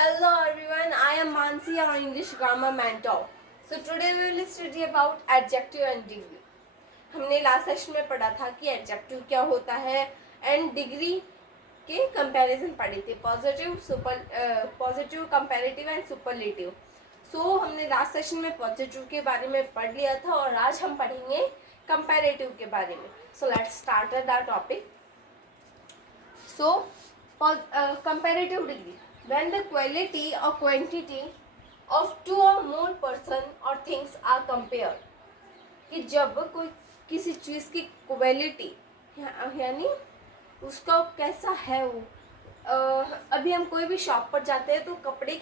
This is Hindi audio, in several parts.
Hello everyone, I am Mansi, our English grammar mentor. So today we will study about adjective and degree. हमने लास्ट सेशन में पढ़ा था कि एडजेक्टिव क्या होता है एंड डिग्री के कंपैरिजन पढ़े थे, पॉजिटिव, कंपैरेटिव एंड सुपरलेटिव. सो हमने लास्ट सेशन में पॉजिटिव के बारे में पढ़ लिया था और आज हम पढ़ेंगे कंपैरेटिव के बारे में. So let's start the topic. So comparative degree, when the quality or quantity of two or more person or things are compared. कि जब कोई किसी चीज़ की क्वालिटी यानी उसका कैसा है वो, अभी हम कोई भी शॉप पर जाते हैं तो कपड़े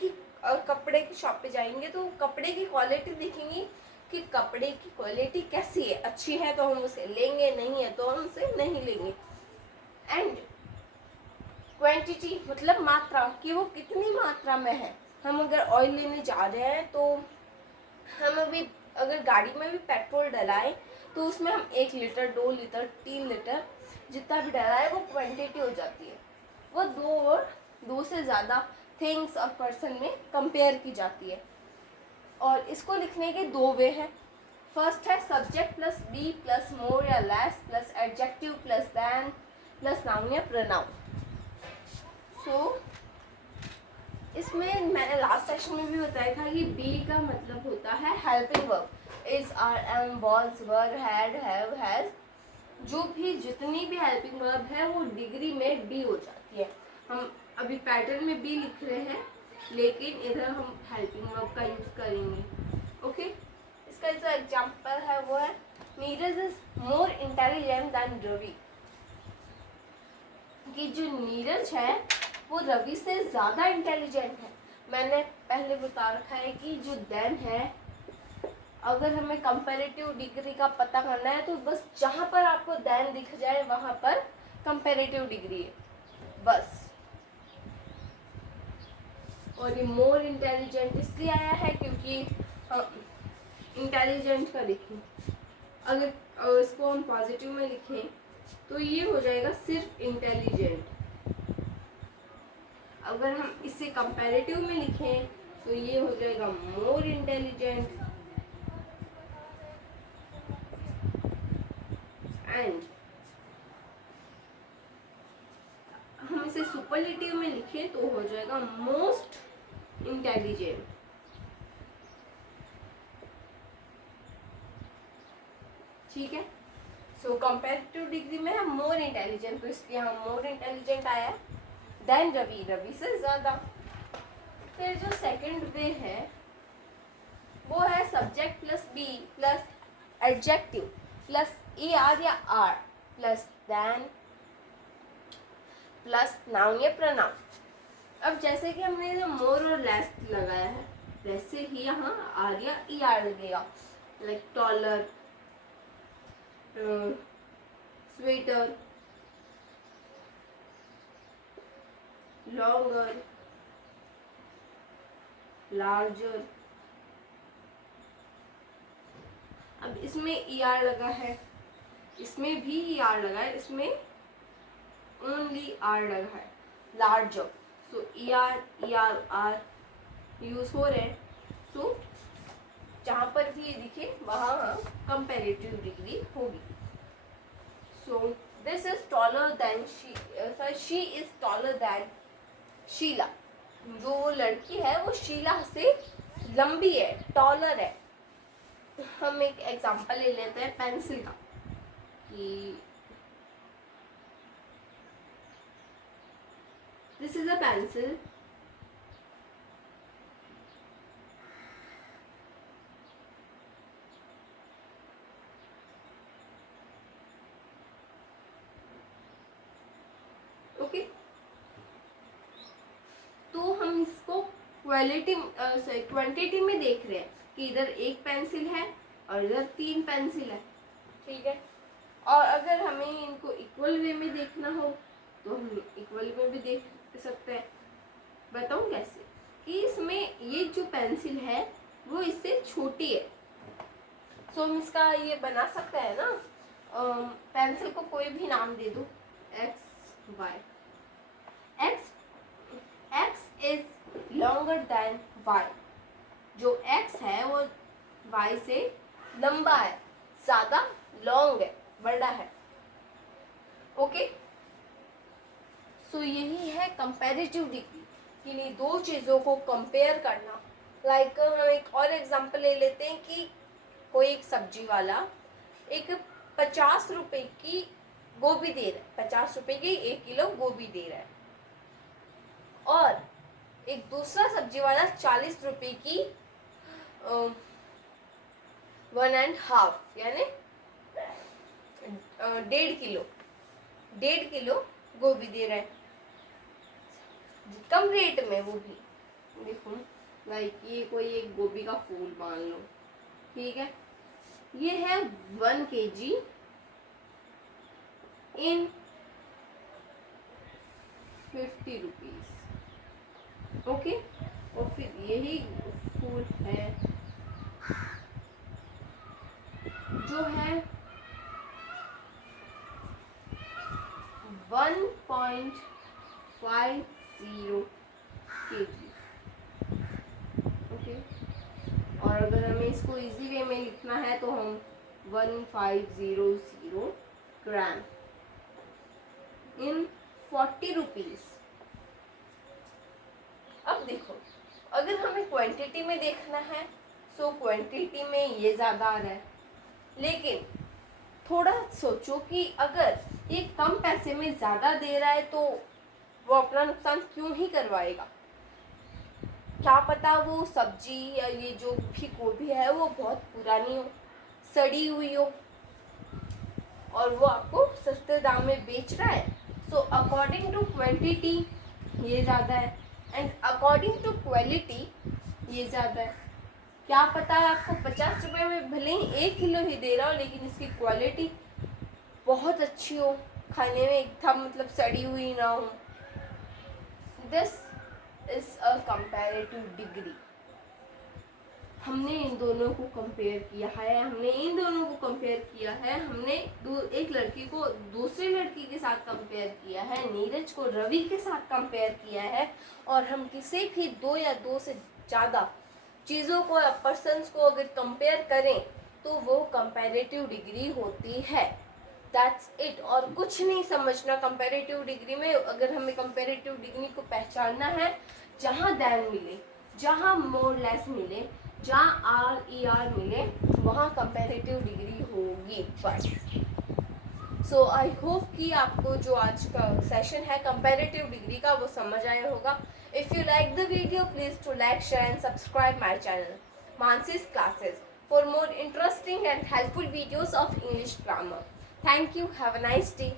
की शॉप पे जाएंगे तो कपड़े की क्वालिटी देखेंगे कि कपड़े की क्वालिटी कैसी है, अच्छी है तो हम उसे लेंगे, नहीं है तो हम उसे नहीं लेंगे. एंड क्वांटिटी मतलब मात्रा, कि वो कितनी मात्रा में है. हम अगर ऑयल लेने जा रहे हैं तो हम अभी अगर गाड़ी में भी पेट्रोल डलाएं तो उसमें हम 1 लीटर 2 लीटर 3 लीटर जितना भी डलाए वो क्वांटिटी हो जाती है. वो दो से ज़्यादा थिंग्स और पर्सन में कंपेयर की जाती है. और इसको लिखने के दो वे हैं. फर्स्ट है subject plus be plus more या less plus adjective plus than plus noun या प्रोनाउन. इसमें मैंने लास्ट सेशन में भी बताया था कि बी का मतलब होता है helping verb. Is, are, am, was, were, had, have, has. जो भी जितनी भी हेल्पिंग वर्ब है वो डिग्री में बी हो जाती है. हम अभी पैटर्न में बी लिख रहे हैं लेकिन इधर हम हेल्पिंग वर्ब का यूज करेंगे. ओके, इसका जो एग्जाम्पल है वो है Neeraj is more intelligent than Ravi. कि जो नीरज है वो रवि से ज़्यादा इंटेलिजेंट है. मैंने पहले बता रखा है कि जो देन है, अगर हमें कंपैरेटिव डिग्री का पता करना है तो बस जहाँ पर आपको देन दिख जाए वहाँ पर कंपैरेटिव डिग्री है बस. और ये मोर इंटेलिजेंट इसलिए आया है क्योंकि इंटेलिजेंट का देखें, अगर इसको हम पॉजिटिव में लिखें तो ये हो जाएगा सिर्फ इंटेलिजेंट. अगर हम इसे कंपैरेटिव में लिखें तो ये हो जाएगा मोर इंटेलिजेंट. एंड हम इसे सुपरलेटिव में लिखें तो हो जाएगा मोस्ट इंटेलिजेंट. ठीक है. सो कंपैरेटिव डिग्री में हम मोर इंटेलिजेंट, तो इसलिए हम मोर इंटेलिजेंट आया देन रवि, रवि से ज़्यादा. फिर जो सेकंड वे है वो है subject plus be plus adjective plus E R या R plus than plus noun या प्रोनाउन. अब जैसे कि हमने जो मोर और लेस लगाया है वैसे ही यहाँ आर या ई आर लगेगा. Like taller, sweater, longer, larger. अब इसमें ई आर लगा है, इसमें भी ई आर लगा है, इसमें ओनली आर लगा है, larger. So E R R use हो रहे हैं. सो जहाँ पर भी ये दिखे वहाँ कंपैरेटिव डिग्री होगी. So this is taller than she is taller than Sheela. जो वो लड़की है वो शीला से लंबी है, टॉलर है. हम एक एग्जांपल ले लेते हैं पेंसिल का कि this is a pencil. Okay, तो हम इसको क्वांटिटी में देख रहे हैं कि इधर एक पेंसिल है और इधर 3 पेंसिल है. ठीक है. और अगर हमें इनको इक्वल वे में देखना हो तो हम इक्वल में भी देख सकते हैं. बताऊं कैसे? कि इसमें ये जो पेंसिल है वो इससे छोटी है. सो हम इसका ये बना सकते हैं ना, पेंसिल को कोई भी नाम दे दो, X Y. X is long longer than y, जो x है वो y से लंबा है, ज़्यादा लॉन्ग है, बड़ा है। ओके, सो यही है कंपैरेटिव डिग्री के लिए दो चीज़ों को कंपेयर करना। लाइक हम एक और एग्जांपल ले लेते हैं कि कोई एक सब्जी वाला एक 50 रुपए की गोभी दे रहा है, 50 रुपए की 1 किलो गोभी दे रहा है, और एक दूसरा सब्जी वाला 40 रुपए की 1.5 यानी 1.5 किलो गोभी दे रहा है, कम रेट में। वो भी देखो, लाइक ये कोई एक गोभी का फूल मान लो, ठीक है, ये है 1 kg इन 50 रुपीज। ओके, और फिर यही फूल है जो है 1.50 kg। ओके, और अगर हमें इसको इजी वे में लिखना है तो हम 1500 ग्राम इन 40 रुपीज। अब देखो, अगर हमें क्वांटिटी में देखना है सो क्वांटिटी में ये ज़्यादा आ रहा है, लेकिन थोड़ा सोचो कि अगर ये कम पैसे में ज़्यादा दे रहा है तो वो अपना नुकसान क्यों ही करवाएगा। क्या पता वो सब्जी या ये जो भी गोभी है वो बहुत पुरानी हो, सड़ी हुई हो, और वो आपको सस्ते दाम में बेच रहा है। सो अकॉर्डिंग टू क्वांटिटी ये ज़्यादा है, एंड अकॉर्डिंग टू क्वालिटी ये ज़्यादा है। क्या पता है आपको 50 रुपये में भले ही 1 किलो ही दे रहा हो, लेकिन इसकी क्वालिटी बहुत अच्छी हो, खाने में एकदम मतलब सड़ी हुई ना हो। This is a comparative degree. हमने इन दोनों को कंपेयर किया है, हमने एक लड़की को दूसरी लड़की के साथ कंपेयर किया है, नीरज को रवि के साथ कंपेयर किया है, और हम किसी भी 2 या 2 से ज़्यादा चीज़ों को या पर्सन्स को अगर कंपेयर करें तो वो कंपैरेटिव डिग्री होती है। दैट्स इट, और कुछ नहीं समझना कंपैरेटिव डिग्री में। अगर हमें कंपैरेटिव डिग्री को पहचानना है, जहाँ देन मिले, जहाँ मोर लेस मिले, जहाँ RER मिले, वहाँ कंपैरेटिव डिग्री होगी बस। सो आई होप कि आपको जो आज का सेशन है कंपैरेटिव डिग्री का वो समझ आया होगा। If you like the video please to like, share and subscribe my channel Mansi's classes for more interesting and helpful videos of English grammar. Thank you. Have a nice day.